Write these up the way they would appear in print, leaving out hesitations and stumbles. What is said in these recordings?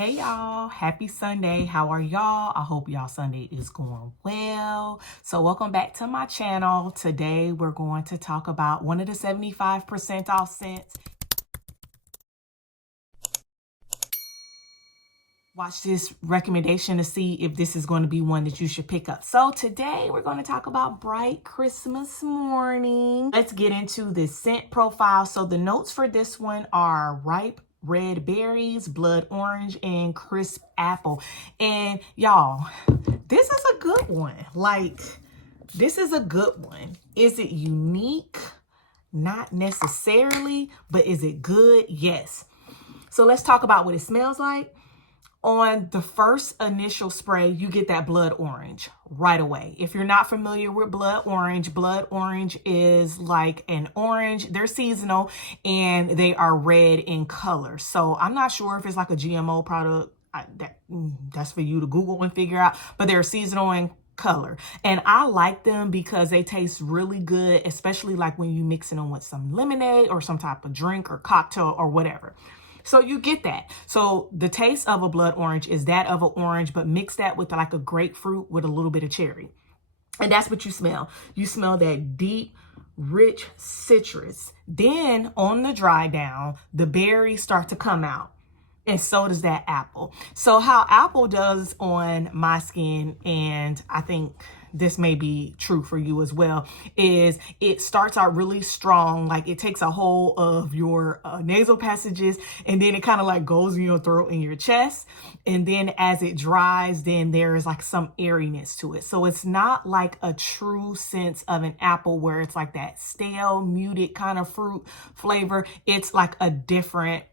Hey y'all, happy Sunday. How are y'all? I hope y'all Sunday is going well. So welcome back to my channel. Today we're going to talk about one of the 75% off scents. Watch this recommendation to see if this is going to be one that you should pick up. So today we're going to talk about Bright Christmas Morning. Let's get into the scent profile. So the notes for this one are ripe red berries, blood orange, and crisp apple. And y'all, this is a good one. This is a good one. Is it unique? Not necessarily, but is it good? Yes. So let's talk about what it smells like. On the first initial spray, you get that blood orange right away. If you're not familiar with blood orange is like an orange. They're seasonal and they are red in color. So I'm not sure if it's like a GMO product. That's for you to Google and figure out. But they're seasonal in color. And I like them because they taste really good, especially like when you mix it on with some lemonade or some type of drink or cocktail or whatever. So you get that. So the taste of a blood orange is that of an orange, but mix that with like a grapefruit with a little bit of cherry. And that's what you smell. You smell that deep, rich citrus. Then on the dry down, the berries start to come out. And so does that apple. So how apple does on my skin, and I think this may be true for you as well, is it starts out really strong. Like it takes a hold of your nasal passages, and then it kind of like goes in your throat and your chest. And then as it dries, then there is like some airiness to it. So it's not like a true sense of an apple where it's like that stale, muted kind of fruit flavor. It's like a different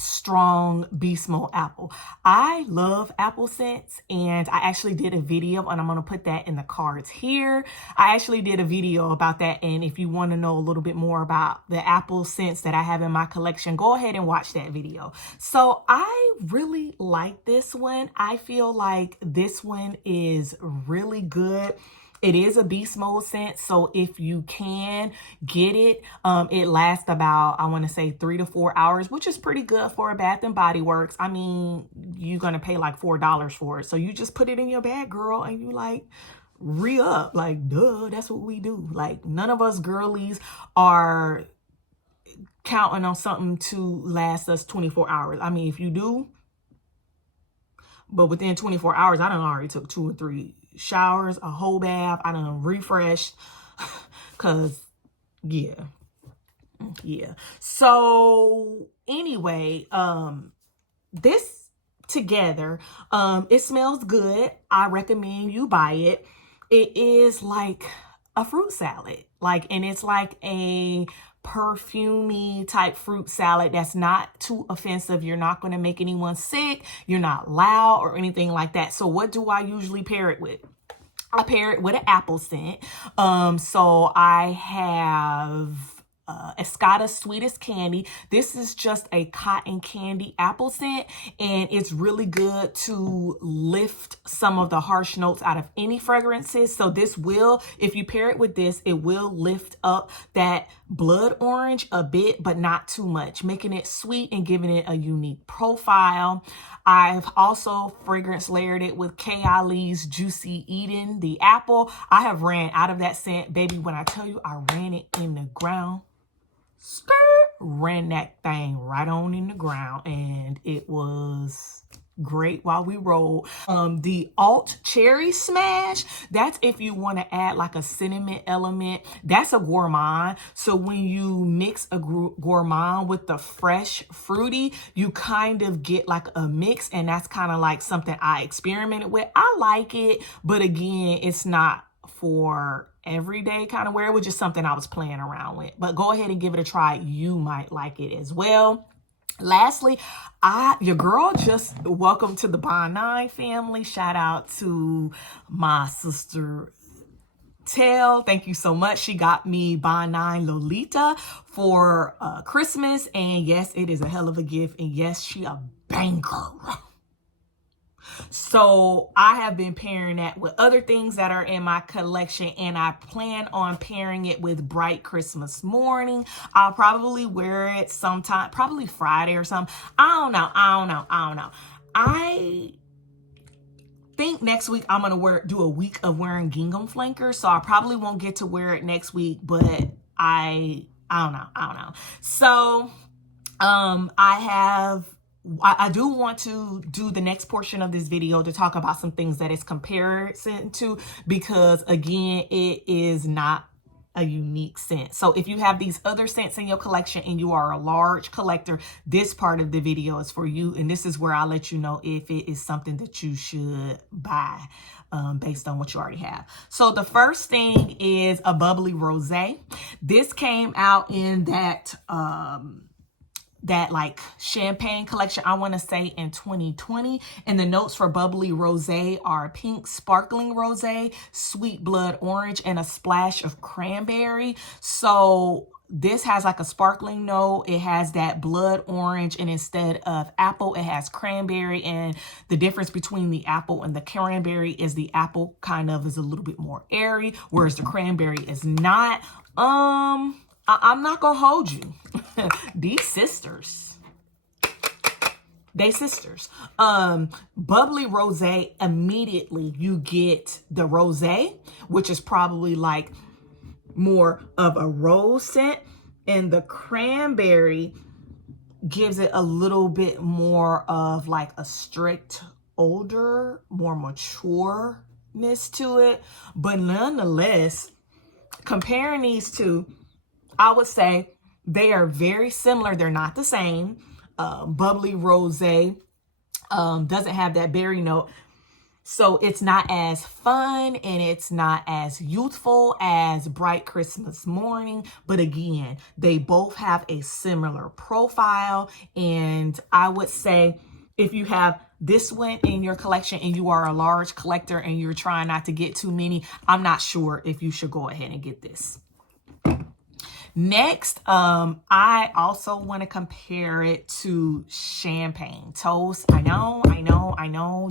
strong beast mode apple. I love apple scents, and I actually did a video, and I'm going to put that in the cards here. I actually did a video about that, and if you want to know a little bit more about the apple scents that I have in my collection, go ahead and watch that video. So I really like this one. I feel like this one is really good. It is a beast mode scent, so if you can get it, it lasts about, I want to say 3 to 4 hours, which is pretty good for a Bath and Body Works. I mean, you're going to pay like $4 for it. So you just put it in your bag, girl, and you like re-up. Like, duh, that's what we do. Like, none of us girlies are counting on something to last us 24 hours. I mean, if you do, but within 24 hours, I done already took 2 or 3 showers, a whole bath. I done refreshed because, yeah. So anyway, this together, it smells good. I recommend you buy it. It is like a fruit salad, and it's like a perfumey type fruit salad that's not too offensive. You're not going to make anyone sick. You're not loud or anything like that. So what do I usually pair it with? I pair it with an apple scent. So I have Escada Sweetest Candy. This is just a cotton candy apple scent, and it's really good to lift some of the harsh notes out of any fragrances. So this will, if you pair it with this, it will lift up that blood orange a bit, but not too much, making it sweet and giving it a unique profile. I've also fragrance layered it with Kay Ali's Juicy Eden, the apple. I have ran out of that scent, baby. When I tell you I ran it in the ground, ran that thing right on in the ground, and it was great while we rolled. The Alt Cherry Smash, that's if you want to add like a cinnamon element. That's a gourmand. So when you mix a gourmand with the fresh fruity, you kind of get like a mix, and that's kind of like something I experimented with. I like it, but again, it's not for everyday kind of wear. It was just something I was playing around with, but go ahead and give it a try. You might like it as well. Lastly, your girl just welcome to the Bond 9 family. Shout out to my sister Tell. Thank you so much. She got me Bond 9 Lolita for Christmas, and yes, it is a hell of a gift, and yes, she a banger. So I have been pairing that with other things that are in my collection, and I plan on pairing it with Bright Christmas Morning. I'll probably wear it sometime, probably Friday or something. I don't know. I think next week I'm gonna do a week of wearing gingham flankers, so I probably won't get to wear it next week, but I don't know. So I do want to do the next portion of this video to talk about some things that it's comparison to, because again, it is not a unique scent. So if you have these other scents in your collection and you are a large collector, this part of the video is for you. And this is where I'll let you know if it is something that you should buy based on what you already have. So the first thing is a bubbly rosé. This came out in that like champagne collection, I want to say in 2020. And the notes for bubbly rosé are pink sparkling rosé, sweet blood orange, and a splash of cranberry. So this has like a sparkling note. It has that blood orange, and instead of apple, it has cranberry. And the difference between the apple and the cranberry is the apple kind of is a little bit more airy, whereas the cranberry is not. I'm not gonna hold you. These sisters, they sisters. Bubbly rosé, immediately you get the rosé, which is probably like more of a rose scent, and the cranberry gives it a little bit more of like a strict, older, more matureness to it. But nonetheless, comparing these two, I would say they are very similar. They're not the same. Bubbly rosé doesn't have that berry note, so it's not as fun and it's not as youthful as Bright Christmas Morning. But again, they both have a similar profile, and I would say if you have this one in your collection and you are a large collector and you're trying not to get too many, I'm not sure if you should go ahead and get this. Next, I also want to compare it to Champagne Toast. I know.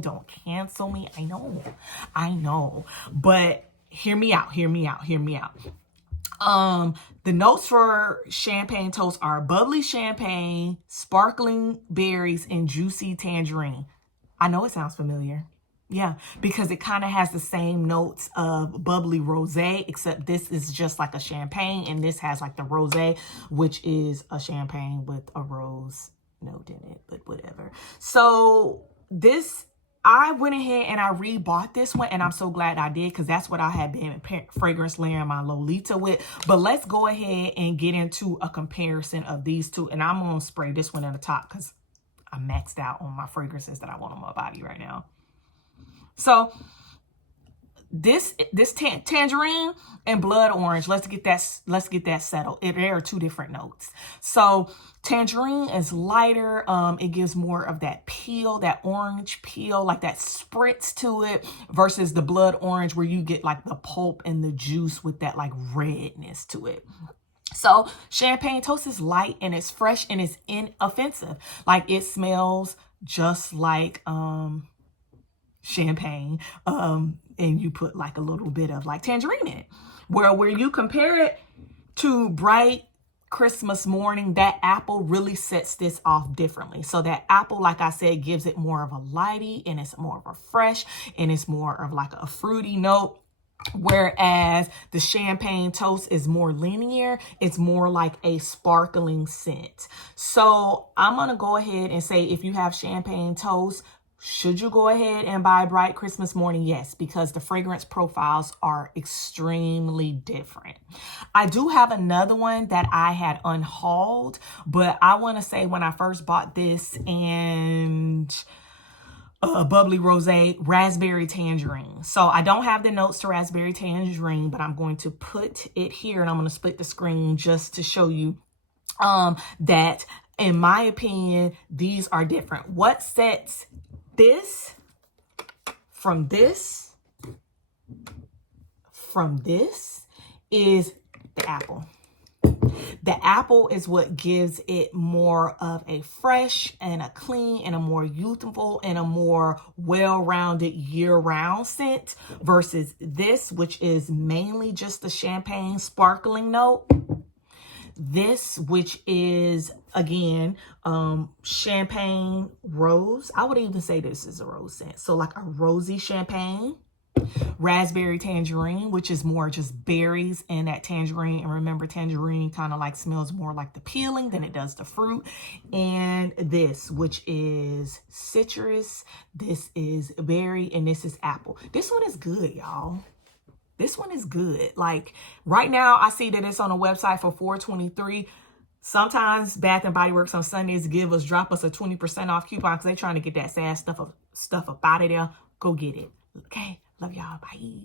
Don't cancel me. I know. But hear me out. The notes for Champagne Toast are bubbly champagne, sparkling berries, and juicy tangerine. I know it sounds familiar. Yeah, because it kind of has the same notes of bubbly rosé, except this is just like a champagne, and this has like the rosé, which is a champagne with a rose note in it, but whatever. So this, I went ahead and I rebought this one, and I'm so glad I did, because that's what I had been fragrance layering my Lolita with. But let's go ahead and get into a comparison of these two, and I'm going to spray this one in the top because I'm maxed out on my fragrances that I want on my body right now. So this tangerine and blood orange, let's get that settled. There are two different notes. So tangerine is lighter. It gives more of that peel, that orange peel, like that spritz to it, versus the blood orange where you get like the pulp and the juice with that like redness to it. So Champagne Toast is light and it's fresh and it's inoffensive. Like it smells just like champagne, and you put like a little bit of like tangerine in it. Where you compare it to Bright Christmas Morning, that apple really sets this off differently. So that apple, like I said, gives it more of a lighty, and it's more of a fresh, and it's more of like a fruity note. Whereas the Champagne Toast is more linear. It's more like a sparkling scent. So I'm going to go ahead and say, if you have Champagne Toast, should you go ahead and buy Bright Christmas Morning? Yes, because the fragrance profiles are extremely different. I do have another one that I had unhauled, but I want to say when I first bought this and bubbly rosé, raspberry tangerine. So I don't have the notes to raspberry tangerine, but I'm going to put it here, and I'm going to split the screen just to show you that, in my opinion, these are different. What sets this from this is the apple. The apple is what gives it more of a fresh and a clean and a more youthful and a more well-rounded year-round scent, versus this, which is mainly just the champagne sparkling note. This, which is, again, champagne rose. I would even say this is a rose scent. So like a rosy champagne. Raspberry tangerine, which is more just berries and that tangerine. And remember, tangerine kind of like smells more like the peeling than it does the fruit. And this, which is citrus. This is berry, and this is apple. This one is good, y'all. This one is good. Like right now, I see that it's on a website for $4.23. Sometimes Bath and Body Works on Sundays drop us a 20% off coupon because they're trying to get that sad stuff up out of there. Go get it. Okay. Love y'all. Bye.